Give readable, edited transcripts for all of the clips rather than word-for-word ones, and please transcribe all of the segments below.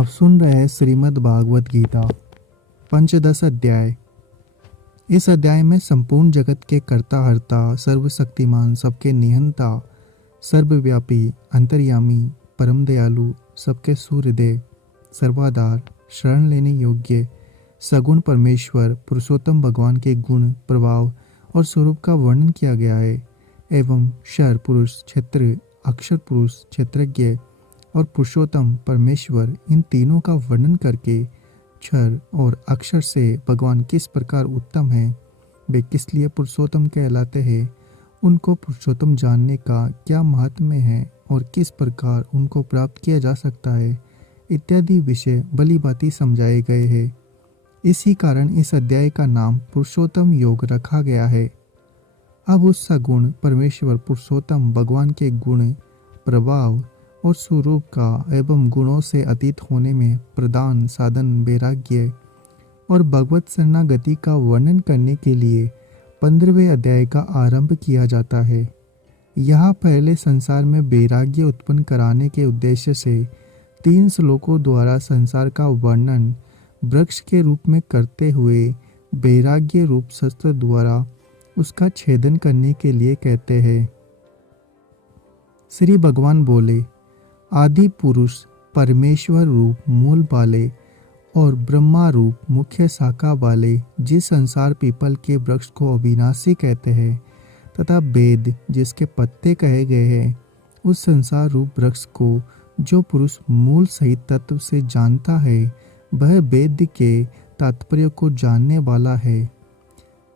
आप सुन रहे हैं श्रीमद् भागवत गीता पंचदश अध्याय। इस अध्याय में संपूर्ण जगत के कर्ता हर्ता, सर्वशक्तिमान, सबके निहंता, सर्वव्यापी, अंतर्यामी, परम दयालु, सबके सूर्यदेव, सर्वाधार, शरण लेने योग्य, सगुण परमेश्वर पुरुषोत्तम भगवान के गुण, प्रभाव और स्वरूप का वर्णन किया गया है एवं क्षर पुरुष, क्षेत्र, अक्षर पुरुष, क्षेत्रज्ञ और पुरुषोत्तम परमेश्वर, इन तीनों का वर्णन करके क्षर और अक्षर से भगवान किस प्रकार उत्तम है, वे किस लिए पुरुषोत्तम कहलाते हैं, उनको पुरुषोत्तम जानने का क्या महात्म्य है और किस प्रकार उनको प्राप्त किया जा सकता है, इत्यादि विषय भली भांति समझाए गए हैं। इसी कारण इस अध्याय का नाम पुरुषोत्तम योग रखा गया है। अब उस सगुण परमेश्वर पुरुषोत्तम भगवान के गुण, प्रभाव और स्वरूप का एवं गुणों से अतीत होने में प्रदान साधन वैराग्य और भगवत शरणागति का वर्णन करने के लिए 15वें अध्याय का आरंभ किया जाता है। यहाँ पहले संसार में वैराग्य उत्पन्न कराने के उद्देश्य से 3 श्लोकों द्वारा संसार का वर्णन वृक्ष के रूप में करते हुए वैराग्य रूप शस्त्र द्वारा उसका छेदन करने के लिए कहते हैं। श्री भगवान बोले, आदि पुरुष परमेश्वर रूप मूल वाले और ब्रह्मा रूप मुख्य शाखा वाले जिस संसार पीपल के वृक्ष को अविनाशी कहते हैं तथा वेद जिसके पत्ते कहे गए हैं, उस संसार रूप वृक्ष को जो पुरुष मूल सहित तत्व से जानता है, वह वेद के तात्पर्य को जानने वाला है।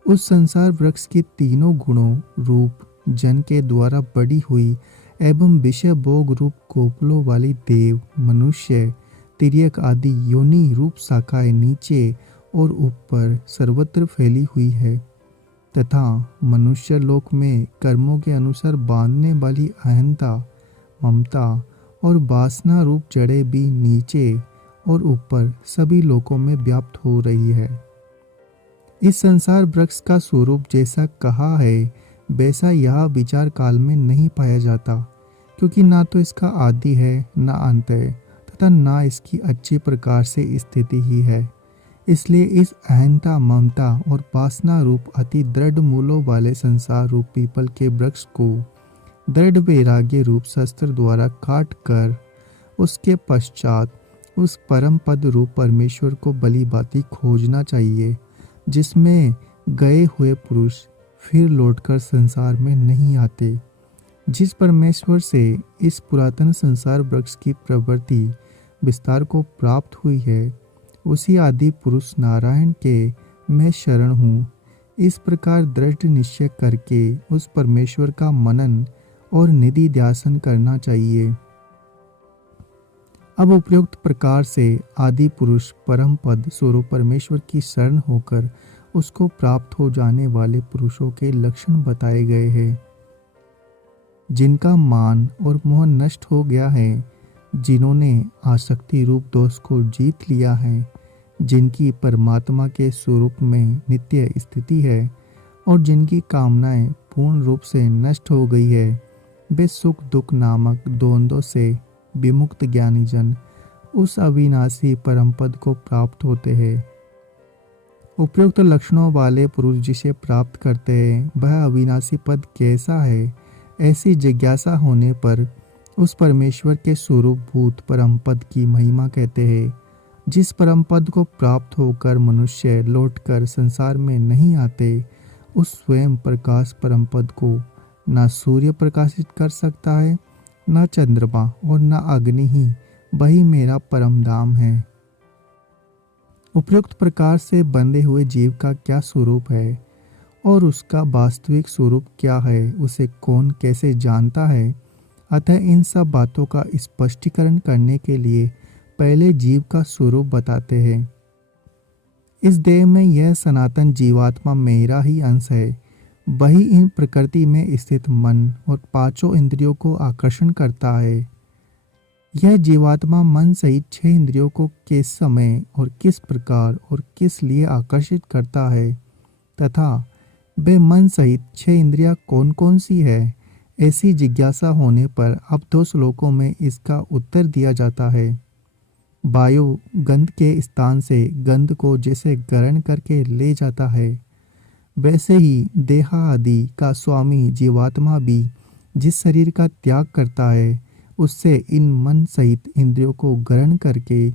उस संसार वृक्ष की तीनों गुणों रूप जन के द्वारा बढ़ी हुई एवं विषय भोग रूप कोपलों वाली देव, मनुष्य, तिर्यक आदि योनि रूप शाखाएं नीचे और ऊपर सर्वत्र फैली हुई है तथा मनुष्य लोक में कर्मों के अनुसार बांधने वाली अहंता, ममता और वासना रूप जड़ें भी नीचे और ऊपर सभी लोकों में व्याप्त हो रही है। इस संसार वृक्ष का स्वरूप जैसा कहा है वैसा यह विचार काल में नहीं पाया जाता, क्योंकि ना तो इसका आदि है, ना अंत है तथा ना इसकी अच्छी प्रकार से स्थिति ही है। इसलिए इस अहंता, ममता और वासना रूप अति दृढ़ मूलों वाले संसार रूप पीपल के वृक्ष को दृढ़ वैराग्य रूप शस्त्र द्वारा काट कर उसके पश्चात उस परम पद रूप परमेश्वर को भली भांति खोजना चाहिए, जिसमें गए हुए पुरुष फिर लौटकर संसार में नहीं आते। जिस परमेश्वर से इस पुरातन संसार वृक्ष की प्रवृत्ति विस्तार को प्राप्त हुई है, उसी आदि पुरुष नारायण के मैं शरण हूँ। इस प्रकार दृढ़ निश्चय करके उस परमेश्वर का मनन और निधि ध्यान करना चाहिए। अब उपयुक्त प्रकार से आदि पुरुष परम पद स्वरूप परमेश्वर की शरण होकर उसको प्राप्त हो जाने वाले पुरुषों के लक्षण बताए गए हैं। जिनका मान और मोह नष्ट हो गया है, जिन्होंने आसक्ति रूप दोष को जीत लिया है, जिनकी परमात्मा के स्वरूप में नित्य स्थिति है और जिनकी कामनाएं पूर्ण रूप से नष्ट हो गई है, वे सुख दुख नामक द्वंद्वों से विमुक्त ज्ञानी जन उस अविनाशी परम पद को प्राप्त होते हैं। उपयुक्त लक्षणों वाले पुरुष जिसे प्राप्त करते हैं, वह अविनाशी पद कैसा है, ऐसी जिज्ञासा होने पर उस परमेश्वर के स्वरूप भूत परम पद की महिमा कहते हैं। जिस परम पद को प्राप्त होकर मनुष्य लौटकर संसार में नहीं आते, उस स्वयं प्रकाश परम पद को न सूर्य प्रकाशित कर सकता है, न चंद्रमा और न अग्नि ही वही मेरा परम धाम है। उपयुक्त प्रकार से बंधे हुए जीव का क्या स्वरूप है और उसका वास्तविक स्वरूप क्या है, उसे कौन कैसे जानता है। अतः इन सब बातों का स्पष्टीकरण करने के लिए पहले जीव का स्वरूप बताते हैं। इस देह में यह सनातन जीवात्मा मेरा ही अंश है, वही इन प्रकृति में स्थित मन और 5 इंद्रियों को आकर्षण करता है। यह जीवात्मा मन सहित 6 इंद्रियों को किस समय और किस प्रकार और किस लिए आकर्षित करता है तथा वे मन सहित 6 इंद्रियां कौन कौन सी है, ऐसी जिज्ञासा होने पर अब 2 श्लोकों में इसका उत्तर दिया जाता है। वायु गंध के स्थान से गंध को जैसे ग्रहण करके ले जाता है, वैसे ही देहादि का स्वामी जीवात्मा भी जिस शरीर का त्याग करता है, उससे इन मन सहित इंद्रियों को ग्रहण करके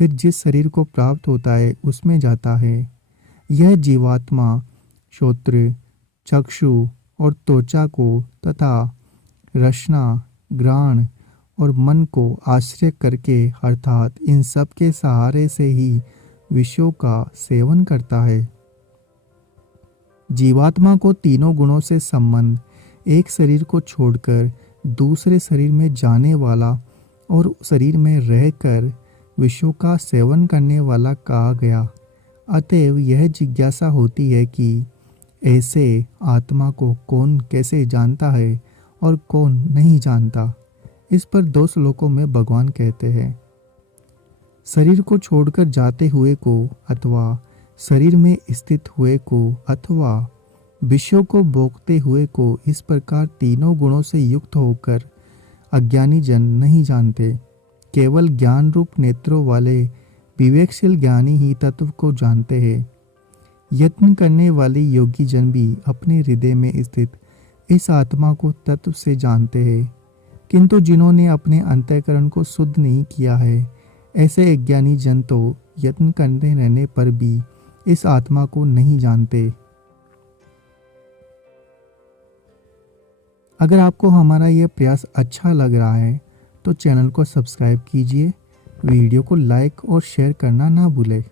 फिर जिस शरीर को प्राप्त होता है उसमें जाता है। यह जीवात्मा श्रोत्र, चक्षु और त्वचा को तथा रसना, घ्राण और मन को आश्रय करके अर्थात इन सब के सहारे से ही विषयों का सेवन करता है। जीवात्मा को तीनों गुणों से संबंध, एक शरीर को छोड़कर दूसरे शरीर में जाने वाला और शरीर में रहकर विषयों का सेवन करने वाला कहा गया। अतएव यह जिज्ञासा होती है कि ऐसे आत्मा को कौन कैसे जानता है और कौन नहीं जानता। इस पर 2 श्लोकों में भगवान कहते हैं, शरीर को छोड़कर जाते हुए को अथवा शरीर में स्थित हुए को अथवा विषयों को भोगते हुए को इस प्रकार तीनों गुणों से युक्त होकर अज्ञानी जन नहीं जानते। केवल ज्ञान रूप नेत्रों वाले विवेकशील ज्ञानी ही तत्व को जानते हैं। यत्न करने वाले योगी जन भी अपने हृदय में स्थित इस आत्मा को तत्व से जानते हैं, किंतु जिन्होंने अपने अंतःकरण को शुद्ध नहीं किया है, ऐसे अज्ञानी जन तो यत्न करते रहने पर भी इस आत्मा को नहीं जानते। अगर आपको हमारा यह प्रयास अच्छा लग रहा है तो चैनल को सब्सक्राइब कीजिए, वीडियो को लाइक और शेयर करना ना भूलें।